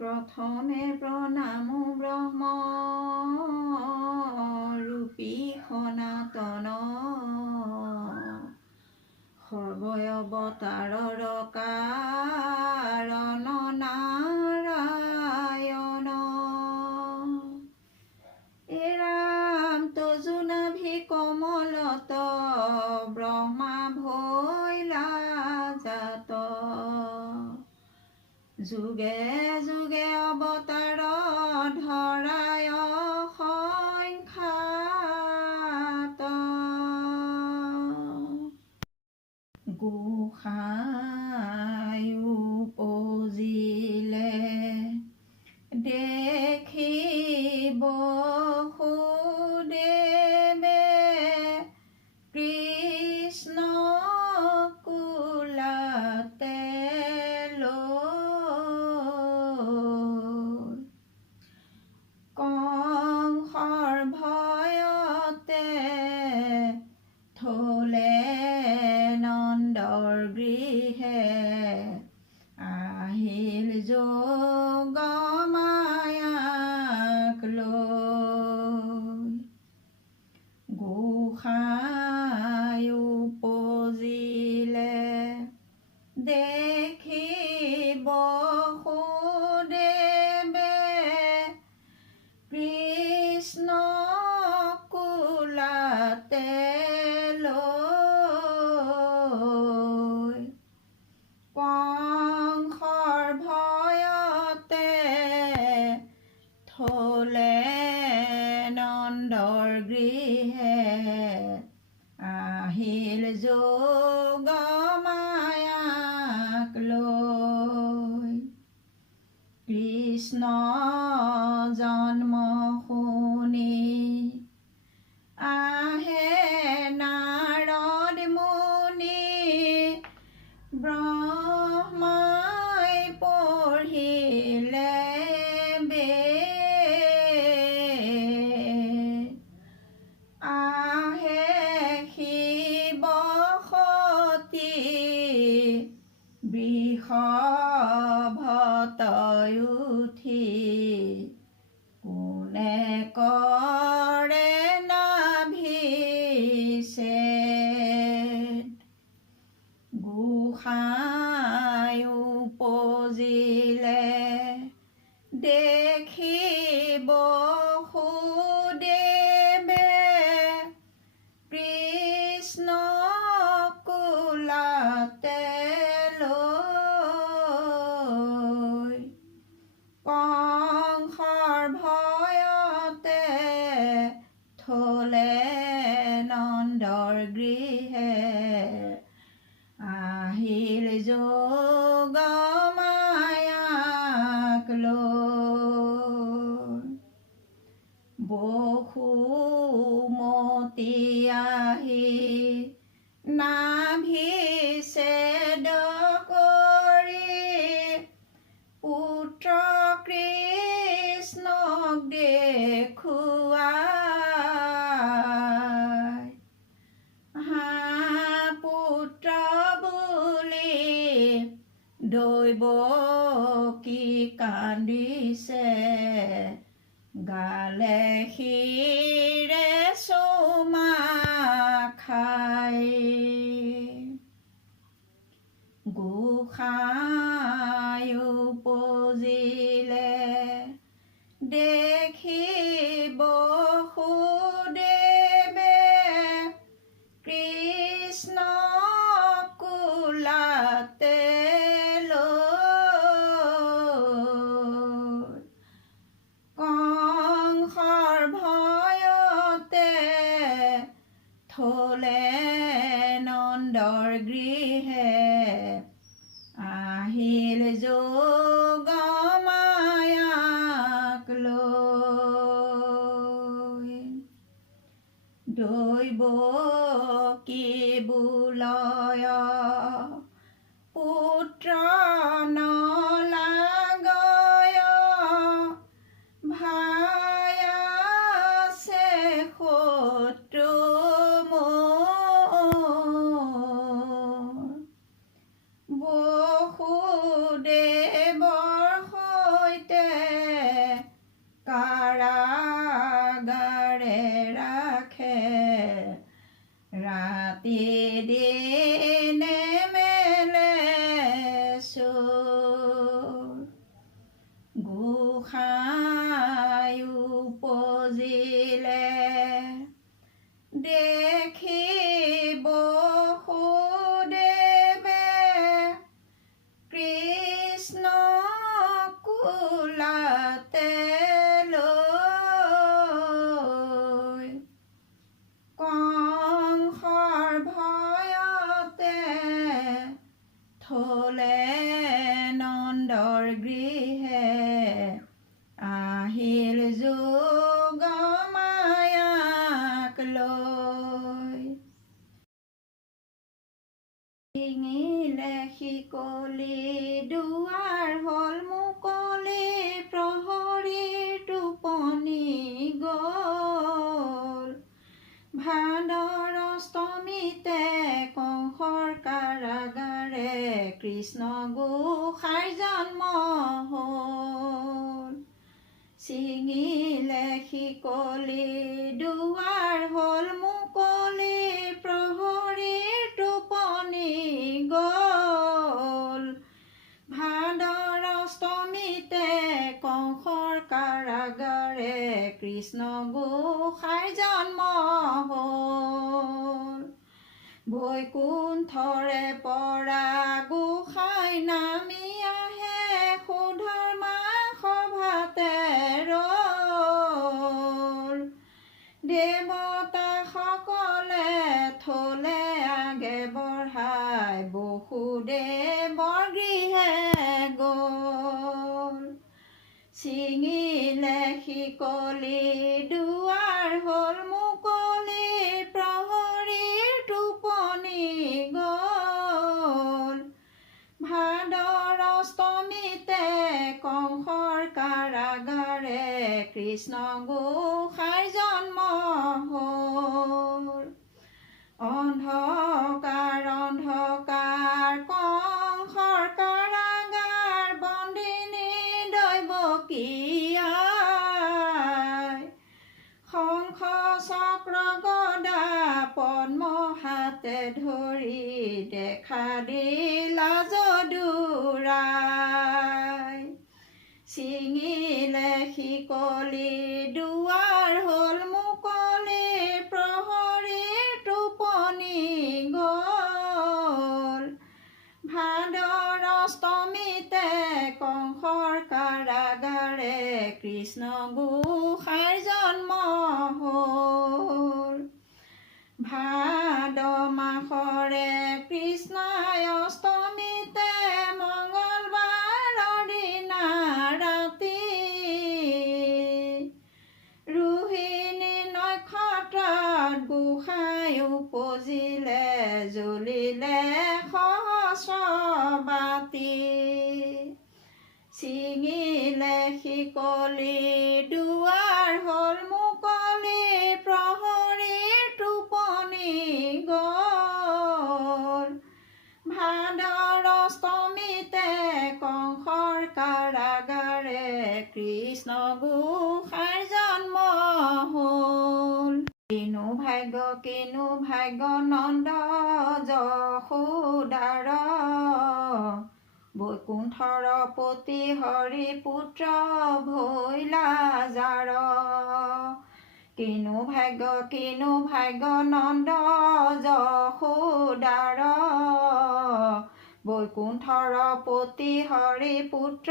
প্ৰথমে প্ৰণাম ব্ৰহ্ম ৰূপী সনাতন সৰ্বয় অৱতাৰৰ কাৰণ নাৰায়ণ এৰাম তজু নাভি কমলত ব্ৰহ্মা ভৈলা জাত যুগে যুগে অৱতাৰ ধৰায় সংখ্যাত গোসাঁই উপজিলে দেখিব সুদেৱে কৃষ্ণ কুলাতে কংসৰ ভয়তে থলে নন্দৰ গৃহে আহিল যোগ মায়াক লৈ গোসাঁই উপজিলে দেখিব সুদেৱে কৃষ্ণ কুলাতে লৈ কংসৰ ভয়তে থলে নন্দৰ গৃহে আহিল যোগ মায়াক লৈ কৃষ্ণ জন্ম শুনি আহে নাৰদ মুনি ব্ৰহ্মাই পঢ়িলে বেদ আহে শিৱ সতী বৃষভতই উঠি কোনে কৰে নাভিছেদ গোসাঁই উপজিলে দেখিব সুদেৱে কৃষ্ণ কুলাতে লৈ কংসৰ ভয়তে থলে নন্দৰ গৃহে আহিল যোগ মায়াক লৈ বসুমতী আহি নাভিছেদ কৰি পুত্ৰ কৃষ্ণক দেখুৱাই পুত্ৰ বুলি দৈৱকী কান্দিছে গালে শিৰে চুমা খাই গোসাঁই উপজিলে দেখিব সুদেৱে কৃষ্ণ কুলাতে লৈ কংসৰ ভয়তে থলে নন্দৰ গৃহে আহিল যোগ মায়াক লৈ দৈৱকী বোলয় পুত্ৰ নলাগয় ভাই আছে শত্ৰু মোৰ বসুদেৱৰ সৈতে কৃষ্ণ গোসাঁইৰ জন্ম হ'ল। ছিঙিলে শিকলি দুৱাৰ হ'ল মুকলি, প্ৰহৰীৰ টোপনি গ'ল। ভাদৰ অষ্টমীতে কংসৰ কাৰাগাৰে কৃষ্ণ গোসাঁইৰ জন্ম হ'ল। বৈকুণ্ঠৰে পৰা গোসাঁই নামি আহে, সুধৰ্মা সভাতে ৰ'ল। দেৱতাসকলে থলে আগে বঢ়াই, বসুদেৱৰ গৃহে গ'ল। ছিঙিলে শিকলি দুৱাৰ হ'ল মুকলি, প্ৰহৰীৰ টোপনি গ'ল। ভাদৰ অষ্টমীতে কংসৰ কাৰাগাৰে কৃষ্ণ গোসাঁইৰ জন্ম হ'ল। অন্ধকাৰ অন্ধকাৰ কংসৰ কাৰাগাৰ, বন্দিনী দৈৱকী আই। শংখ চক্ৰ গদা পদ্ম হাতে ধৰি, দেখা দিলা যদুৰায়। ছিঙিলে শিকলি দুৱাৰ হ'ল মুকলি, প্ৰহৰীৰ টোপনি গ'ল। ভাদৰ অষ্টমীতে কংসৰ কাৰাগাৰে কৃষ্ণ গোসাঁইৰ জন্ম হ'ল। ভাদ মাহৰে কৃষ্ণাই অষ্টমীতে, মঙ্গলবাৰৰ দিনা ৰাতি। ৰোহিণী নক্ষত্ৰত গোসাঁই উপজিলে, জ্বলিলে সহস্ৰ বাতি। ছিঙিলে শিকলি দুৱাৰ হ'ল মুকলি, প্ৰহৰীৰ টোপনি গ'ল। ভাদৰ অষ্টমীতে কংসৰ কাৰাগাৰে কৃষ্ণ গোসাঁইৰ জন্ম হ'ল। কিনো ভাগ্য নন্দ যশোদাৰ, বৈকুণ্ঠৰ পতি হৰি পুত্ৰ ভৈলা যাৰ। কিনো ভাগ্য নন্দ যশোদাৰ, বৈকুণ্ঠৰ পতি হৰি পুত্ৰ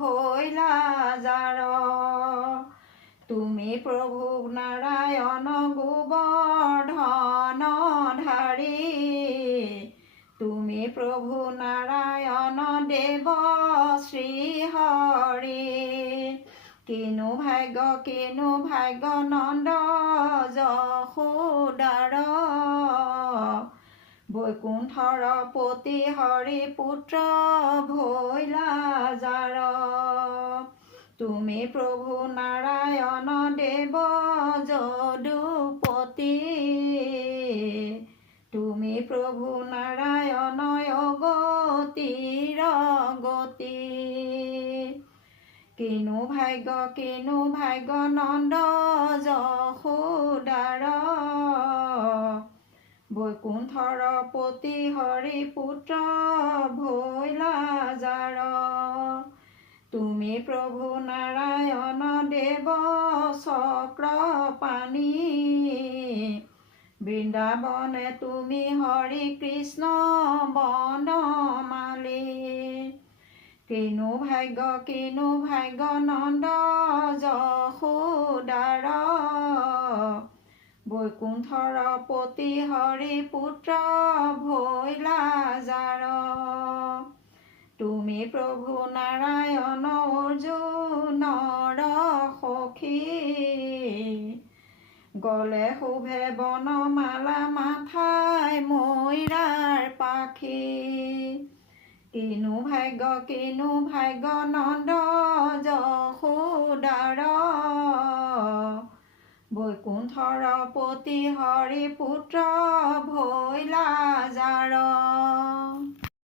ভৈলা যাৰ। তুমি প্ৰভু নাৰায়ণ গোবৰ্ধন ধাৰী, তুমি প্ৰভু নাৰায়ণ দেৱ শ্ৰী হৰি। কিনো ভাগ্য নন্দ যশোদাৰ, বৈকুণ্ঠৰ পতি হৰি পুত্ৰ ভৈলা যাৰ। তুমি প্ৰভু নাৰায়ণ দেৱ যদুপতি, তুমি প্ৰভু নাৰায়ণ অগতিৰ গতি। কিনো ভাগ্য নন্দ যশোদাৰ, বৈকুণ্ঠৰ পতি হৰি পুত্ৰ ভৈলা যাৰ। তুমি প্ৰভু নাৰায়ণ দেৱ চক্ৰপাণি, বৃন্দাবনে তুমি হৰি কৃষ্ণ বনমালী। কিনো ভাগ্য নন্দ যশোদাৰ, বৈকুণ্ঠৰ পতি হৰি পুত্ৰ ভৈলা যাৰ। তুমি প্ৰভু নাৰায়ণ অৰ্জুনৰ সখী, গলে শোভে বনমালা মাথাই ময়ূৰাৰ পাখি। কিনো ভাগ্য নন্দ যশোদাৰ, বৈকুণ্ঠৰ পতি হৰি পুত্ৰ ভৈলা